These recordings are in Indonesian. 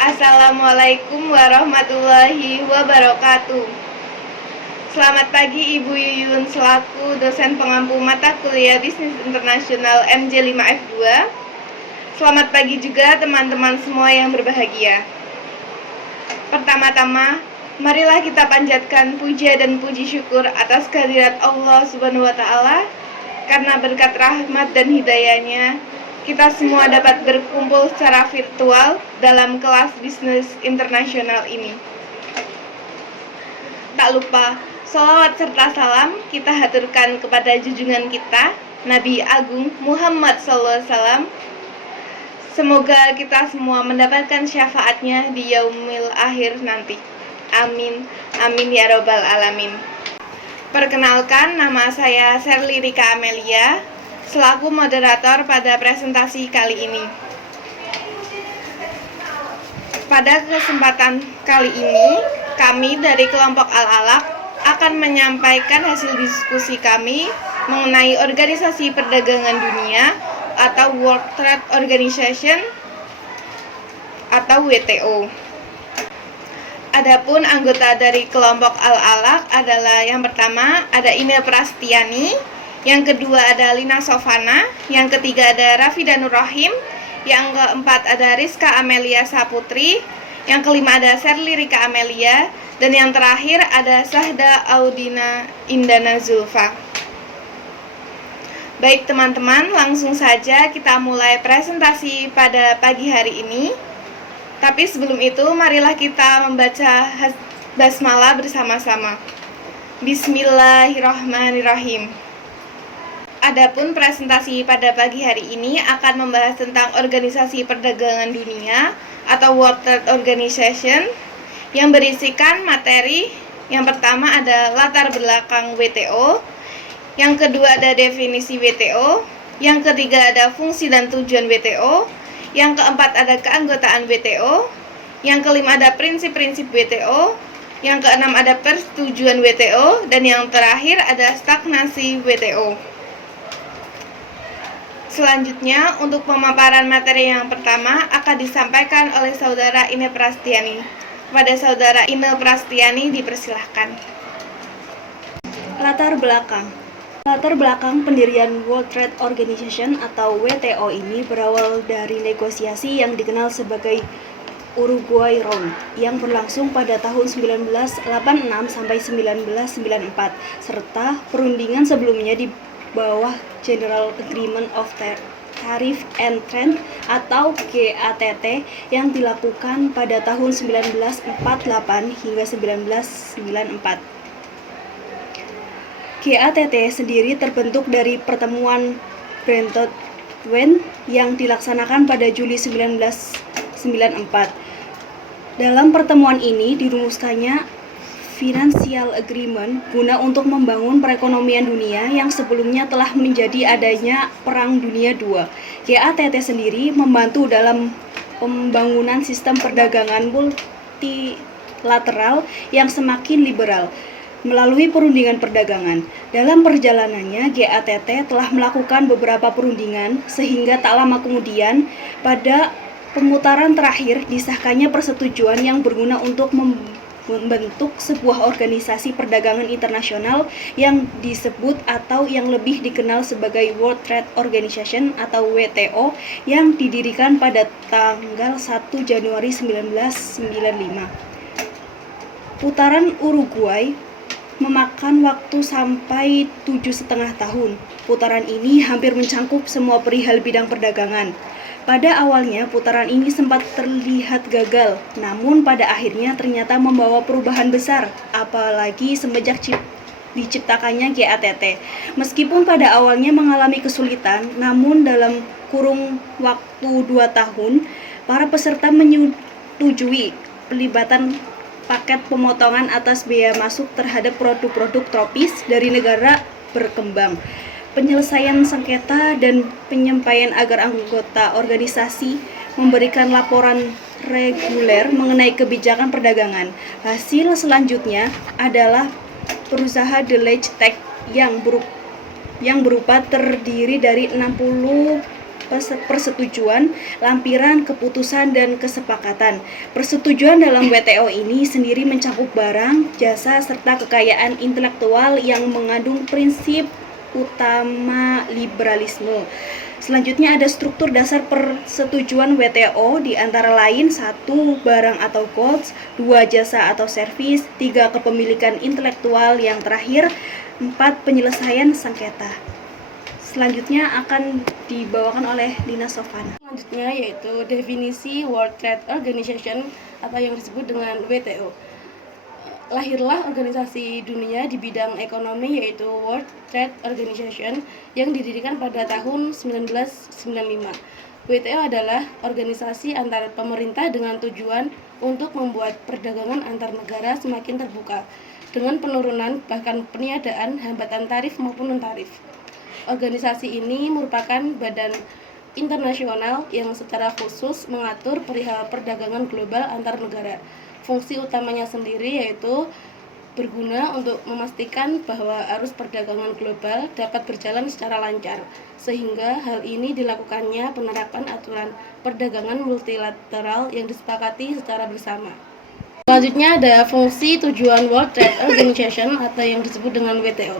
Assalamualaikum warahmatullahi wabarakatuh. Selamat pagi Ibu Yuyun selaku dosen pengampu mata kuliah Bisnis Internasional MJ5F2. Selamat pagi juga teman-teman semua yang berbahagia. Pertama-tama, marilah kita panjatkan puja dan puji syukur atas kehadirat Allah Subhanahu wa taala, karena berkat rahmat dan hidayahnya kita semua dapat berkumpul secara virtual dalam kelas bisnis internasional ini. Tak lupa, sholawat serta salam kita haturkan kepada junjungan kita, Nabi Agung Muhammad SAW. Semoga kita semua mendapatkan syafaatnya di yaumil akhir nanti. Amin, amin ya robbal alamin. Perkenalkan, nama saya Sherly Rika Amelia, selaku moderator pada presentasi kali ini. Pada kesempatan kali ini, kami dari kelompok Al-Alaq akan menyampaikan hasil diskusi kami mengenai Organisasi Perdagangan Dunia atau World Trade Organization atau WTO. Adapun anggota dari kelompok Al-Alaq adalah yang pertama ada Ine Prastiani, yang kedua ada Lina Sofana, yang ketiga ada Rafida Nur Rahim, yang keempat ada Rizka Amelia Saputri, yang kelima ada Sherly Rika Amelia, dan yang terakhir ada Sahda Audina Indana Zulfa. Baik teman-teman, langsung saja kita mulai presentasi pada pagi hari ini. Tapi sebelum itu, marilah kita membaca basmalah bersama-sama. Bismillahirrahmanirrahim. Adapun presentasi pada pagi hari ini akan membahas tentang Organisasi Perdagangan Dunia atau World Trade Organization yang berisikan materi. Yang pertama ada latar belakang WTO, yang kedua ada definisi WTO, yang ketiga ada fungsi dan tujuan WTO, yang keempat ada keanggotaan WTO, yang kelima ada prinsip-prinsip WTO, yang keenam ada persetujuan WTO, dan yang terakhir ada stagnasi WTO. Selanjutnya, untuk pemaparan materi yang pertama akan disampaikan oleh Saudara Ine Prastiani. Kepada Saudara Ine Prastiani dipersilahkan. Latar belakang pendirian World Trade Organization atau WTO ini berawal dari negosiasi yang dikenal sebagai Uruguay Round yang berlangsung pada tahun 1986 sampai 1994 serta perundingan sebelumnya di bawah General Agreement of Tariff and Trade atau GATT yang dilakukan pada tahun 1948 hingga 1994. GATT sendiri terbentuk dari pertemuan Bretton Woods yang dilaksanakan pada Juli 1994. Dalam pertemuan ini dirumuskannya Financial Agreement guna untuk membangun perekonomian dunia yang sebelumnya telah menjadi adanya Perang Dunia II. GATT sendiri membantu dalam pembangunan sistem perdagangan multilateral yang semakin liberal melalui perundingan perdagangan. Dalam perjalanannya, GATT telah melakukan beberapa perundingan sehingga tak lama kemudian pada pemutaran terakhir disahkannya persetujuan yang berguna untuk membentuk sebuah organisasi perdagangan internasional yang disebut atau yang lebih dikenal sebagai World Trade Organization atau WTO yang didirikan pada tanggal 1 Januari 1995. Putaran Uruguay memakan waktu sampai 7,5 tahun. Putaran ini hampir mencangkup semua perihal bidang perdagangan. Pada awalnya putaran ini sempat terlihat gagal, namun pada akhirnya ternyata membawa perubahan besar, apalagi semenjak diciptakannya GATT. Meskipun pada awalnya mengalami kesulitan, namun dalam kurung waktu 2 tahun, para peserta menyetujui pelibatan paket pemotongan atas biaya masuk terhadap produk-produk tropis dari negara berkembang, penyelesaian sengketa, dan penyampaian agar anggota organisasi memberikan laporan reguler mengenai kebijakan perdagangan. Hasil selanjutnya adalah perusahaan Delage Tech yang berupa terdiri dari 60 persetujuan, lampiran, keputusan, dan kesepakatan. Persetujuan dalam WTO ini sendiri mencakup barang, jasa, serta kekayaan intelektual yang mengandung prinsip utama liberalisme. Selanjutnya ada struktur dasar persetujuan WTO di antara lain 1. Barang atau goods, 2. Jasa atau servis, 3. Kepemilikan intelektual, yang terakhir 4. Penyelesaian sengketa. Selanjutnya akan dibawakan oleh Lina Sofana. Selanjutnya yaitu definisi World Trade Organization atau yang disebut dengan WTO. Lahirlah organisasi dunia di bidang ekonomi yaitu World Trade Organization yang didirikan pada tahun 1995. WTO adalah organisasi antar pemerintah dengan tujuan untuk membuat perdagangan antar negara semakin terbuka dengan penurunan bahkan peniadaan hambatan tarif maupun non-tarif. Organisasi ini merupakan badan internasional yang secara khusus mengatur perihal perdagangan global antar negara. Fungsi utamanya sendiri yaitu berguna untuk memastikan bahwa arus perdagangan global dapat berjalan secara lancar, sehingga hal ini dilakukannya penerapan aturan perdagangan multilateral yang disepakati secara bersama. Selanjutnya ada fungsi tujuan World Trade Organization atau yang disebut dengan WTO.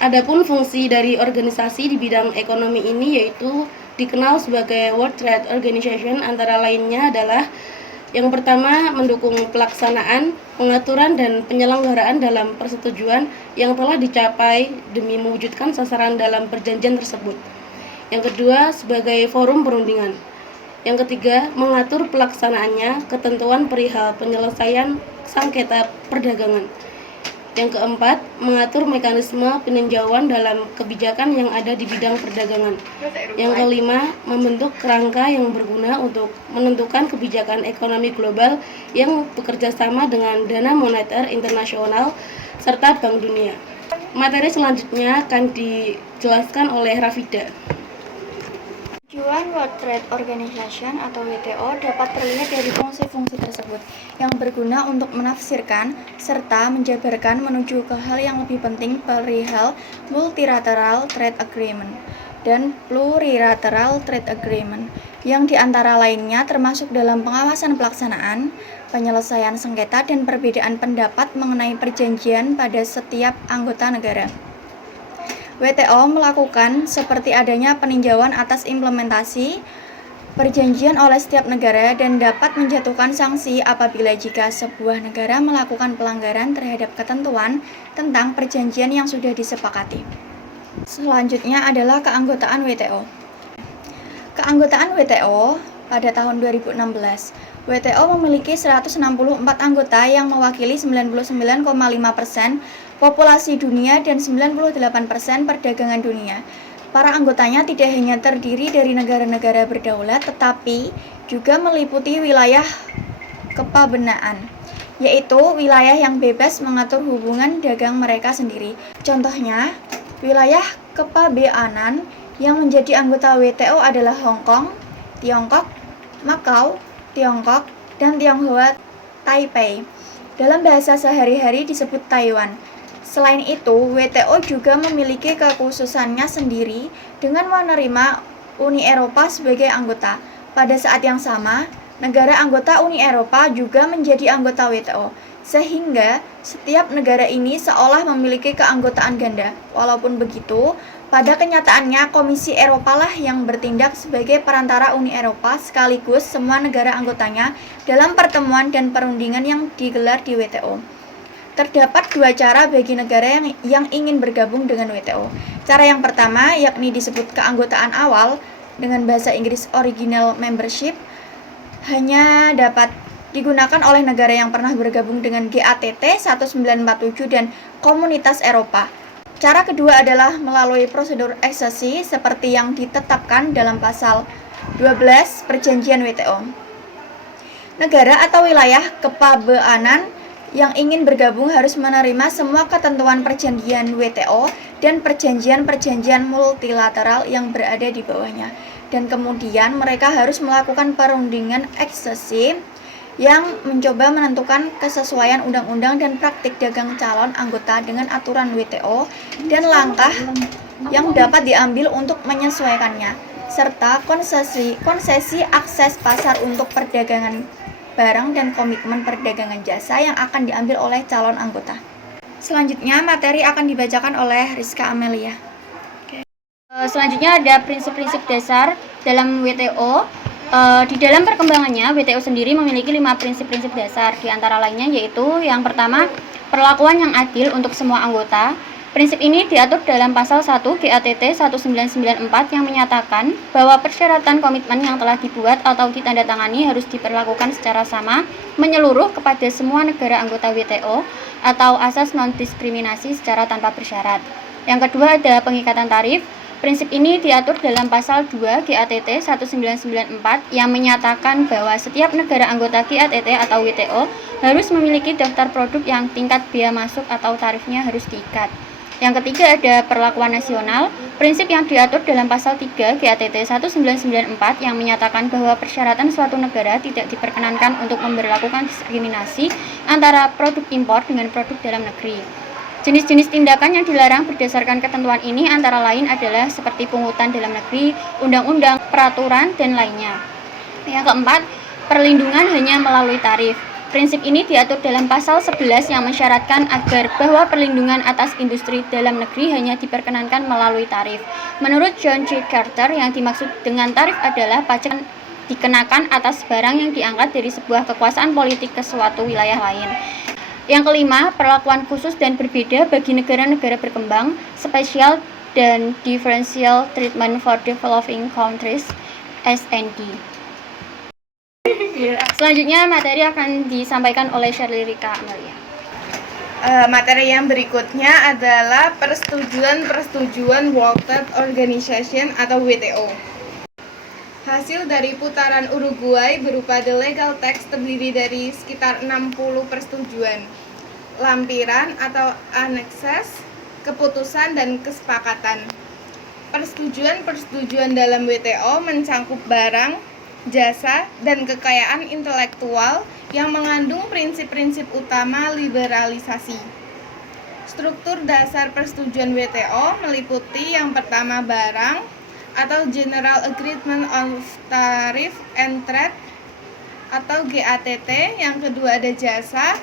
Adapun fungsi dari organisasi di bidang ekonomi ini yaitu dikenal sebagai World Trade Organization, antara lainnya adalah yang pertama, mendukung pelaksanaan, pengaturan, dan penyelenggaraan dalam persetujuan yang telah dicapai demi mewujudkan sasaran dalam perjanjian tersebut. Yang kedua, sebagai forum perundingan. Yang ketiga, mengatur pelaksanaannya, ketentuan perihal penyelesaian sengketa perdagangan. Yang keempat, mengatur mekanisme peninjauan dalam kebijakan yang ada di bidang perdagangan. Yang kelima, membentuk kerangka yang berguna untuk menentukan kebijakan ekonomi global yang bekerja sama dengan Dana Moneter Internasional serta Bank Dunia. Materi selanjutnya akan dijelaskan oleh Rafida. Tujuan World Trade Organization atau WTO dapat terlihat dari fungsi-fungsi tersebut yang berguna untuk menafsirkan serta menjabarkan menuju ke hal yang lebih penting perihal multilateral trade agreement dan plurilateral trade agreement yang diantara lainnya termasuk dalam pengawasan pelaksanaan, penyelesaian sengketa, dan perbedaan pendapat mengenai perjanjian pada setiap anggota negara. WTO melakukan seperti adanya peninjauan atas implementasi perjanjian oleh setiap negara dan dapat menjatuhkan sanksi apabila jika sebuah negara melakukan pelanggaran terhadap ketentuan tentang perjanjian yang sudah disepakati. Selanjutnya adalah keanggotaan WTO. Keanggotaan WTO pada tahun 2016. WTO memiliki 164 anggota yang mewakili 99,5% populasi dunia dan 98% perdagangan dunia. Para anggotanya tidak hanya terdiri dari negara-negara berdaulat, tetapi juga meliputi wilayah kepabenaan, yaitu wilayah yang bebas mengatur hubungan dagang mereka sendiri. Contohnya, wilayah kepabeanan yang menjadi anggota WTO adalah Hong Kong, Tiongkok, Makau, Tiongkok, dan Tionghoa Taipei. Dalam bahasa sehari-hari disebut Taiwan. Selain itu, WTO juga memiliki kekhususannya sendiri dengan menerima Uni Eropa sebagai anggota. Pada saat yang sama, negara anggota Uni Eropa juga menjadi anggota WTO, sehingga setiap negara ini seolah memiliki keanggotaan ganda. Walaupun begitu, pada kenyataannya Komisi Eropa lah yang bertindak sebagai perantara Uni Eropa sekaligus semua negara anggotanya dalam pertemuan dan perundingan yang digelar di WTO. Terdapat dua cara bagi negara yang ingin bergabung dengan WTO. Cara yang pertama yakni disebut keanggotaan awal dengan bahasa Inggris original membership, hanya dapat digunakan oleh negara yang pernah bergabung dengan GATT 1947 dan Komunitas Eropa. Cara kedua adalah melalui prosedur eksesi seperti yang ditetapkan dalam pasal 12 Perjanjian WTO. Negara atau wilayah kepabeanan yang ingin bergabung harus menerima semua ketentuan perjanjian WTO dan perjanjian-perjanjian multilateral yang berada di bawahnya. Dan kemudian mereka harus melakukan perundingan eksesi yang mencoba menentukan kesesuaian undang-undang dan praktik dagang calon anggota dengan aturan WTO dan langkah yang dapat diambil untuk menyesuaikannya, serta konsesi akses pasar untuk perdagangan barang dan komitmen perdagangan jasa yang akan diambil oleh calon anggota. Selanjutnya, materi akan dibacakan oleh Rizka Amelia. Selanjutnya ada prinsip-prinsip dasar dalam WTO. Di dalam perkembangannya, WTO sendiri memiliki 5 prinsip-prinsip dasar. Di antara lainnya yaitu yang pertama, perlakuan yang adil untuk semua anggota. Prinsip ini diatur dalam pasal 1 GATT 1994 yang menyatakan bahwa persyaratan komitmen yang telah dibuat atau ditandatangani harus diperlakukan secara sama menyeluruh kepada semua negara anggota WTO atau asas non-diskriminasi secara tanpa bersyarat. Yang kedua ada pengikatan tarif. Prinsip ini diatur dalam pasal 2 GATT 1994 yang menyatakan bahwa setiap negara anggota GATT atau WTO harus memiliki daftar produk yang tingkat bea masuk atau tarifnya harus diikat. Yang ketiga ada perlakuan nasional. Prinsip yang diatur dalam pasal 3 GATT 1994 yang menyatakan bahwa persyaratan suatu negara tidak diperkenankan untuk memberlakukan diskriminasi antara produk impor dengan produk dalam negeri. Jenis-jenis tindakan yang dilarang berdasarkan ketentuan ini antara lain adalah seperti pungutan dalam negeri, undang-undang, peraturan, dan lainnya. Yang keempat, perlindungan hanya melalui tarif. Prinsip ini diatur dalam pasal 11 yang mensyaratkan agar bahwa perlindungan atas industri dalam negeri hanya diperkenankan melalui tarif. Menurut John J. Carter, yang dimaksud dengan tarif adalah pajak dikenakan atas barang yang diangkat dari sebuah kekuasaan politik ke suatu wilayah lain. Yang kelima, perlakuan khusus dan berbeda bagi negara-negara berkembang, special dan differential treatment for developing countries, SND. Selanjutnya materi akan disampaikan oleh Shirley Rika Amelia. Materi yang berikutnya adalah persetujuan World Trade Organization atau WTO. Hasil dari putaran Uruguay berupa the legal text terdiri dari sekitar 60 persetujuan, lampiran atau annexes, keputusan dan kesepakatan. Persetujuan dalam WTO mencangkup barang, jasa, dan kekayaan intelektual yang mengandung prinsip-prinsip utama liberalisasi. Struktur dasar persetujuan WTO meliputi yang pertama barang atau General Agreement on Tariff and Trade atau GATT, yang kedua ada jasa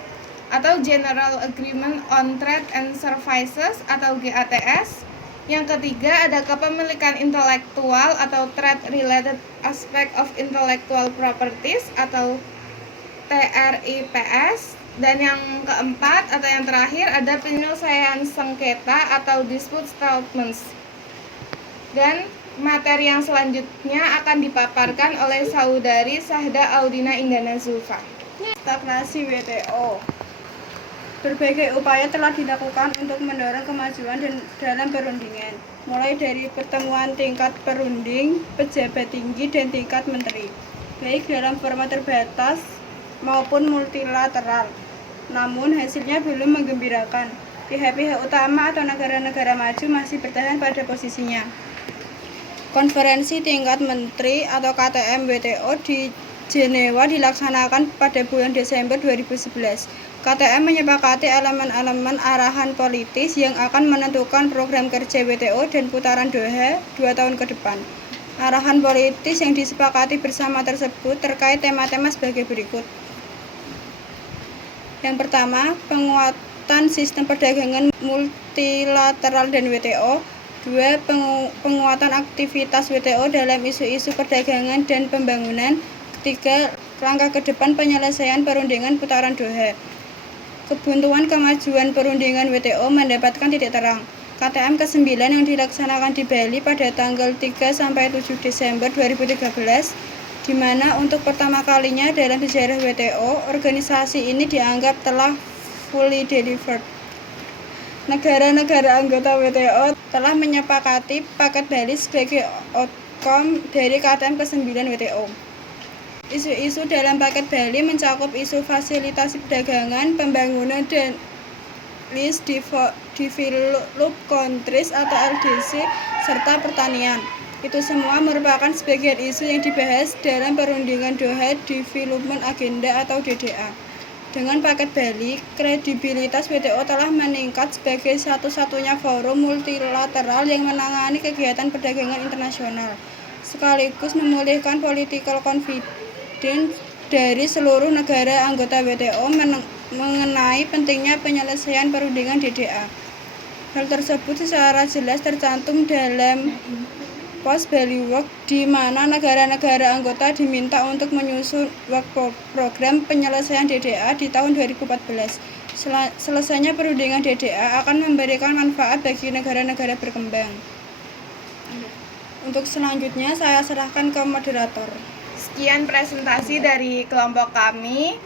atau General Agreement on Trade and Services atau GATS. Yang ketiga ada kepemilikan intelektual atau Trade Related Aspect of Intellectual Properties atau TRIPS. Dan yang keempat atau yang terakhir ada penyelesaian sengketa atau Dispute Settlements. Dan materi yang selanjutnya akan dipaparkan oleh Saudari Sahda Audina Indana Zulfa. Stagnasi WTO. Berbagai upaya telah dilakukan untuk mendorong kemajuan dalam perundingan, mulai dari pertemuan tingkat perunding, pejabat tinggi, dan tingkat menteri, baik dalam format terbatas maupun multilateral. Namun hasilnya belum menggembirakan. Pihak-pihak utama atau negara-negara maju masih bertahan pada posisinya. Konferensi tingkat menteri atau KTM WTO di Jenewa dilaksanakan pada bulan Desember 2011. KTM menyepakati elemen-elemen arahan politis yang akan menentukan program kerja WTO dan putaran Doha 2 tahun ke depan. Arahan politis yang disepakati bersama tersebut terkait tema-tema sebagai berikut. Yang pertama, penguatan sistem perdagangan multilateral dan WTO. 2. Penguatan aktivitas WTO dalam isu-isu perdagangan dan pembangunan. 3. Langkah ke depan penyelesaian perundingan putaran Doha. Kebuntuan kemajuan perundingan WTO mendapatkan titik terang. KTM ke-9 yang dilaksanakan di Bali pada tanggal 3-7 Desember 2013, di mana untuk pertama kalinya dalam sejarah WTO, organisasi ini dianggap telah fully delivered. Negara-negara anggota WTO telah menyepakati paket Bali sebagai outcome dari KTM ke-9 WTO. Isu-isu dalam paket Bali mencakup isu fasilitasi perdagangan, pembangunan, dan list developed countries atau LDC, serta pertanian. Itu semua merupakan sebagian isu yang dibahas dalam perundingan Doha Development Agenda atau DDA. Dengan paket Bali, kredibilitas WTO telah meningkat sebagai satu-satunya forum multilateral yang menangani kegiatan perdagangan internasional, sekaligus memulihkan political confidence dari seluruh negara anggota WTO mengenai pentingnya penyelesaian perundingan DDA. Hal tersebut secara jelas tercantum dalam Post Bali Work, di mana negara-negara anggota diminta untuk menyusun work program penyelesaian DDA di tahun 2014. Selesainya perundingan DDA akan memberikan manfaat bagi negara-negara berkembang. Untuk selanjutnya saya serahkan ke moderator. Sekian presentasi dari kelompok kami.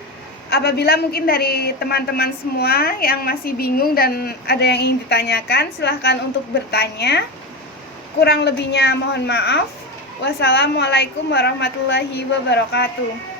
Apabila mungkin dari teman-teman semua yang masih bingung dan ada yang ingin ditanyakan, silahkan untuk bertanya. Kurang lebihnya mohon maaf. Wassalamualaikum warahmatullahi wabarakatuh.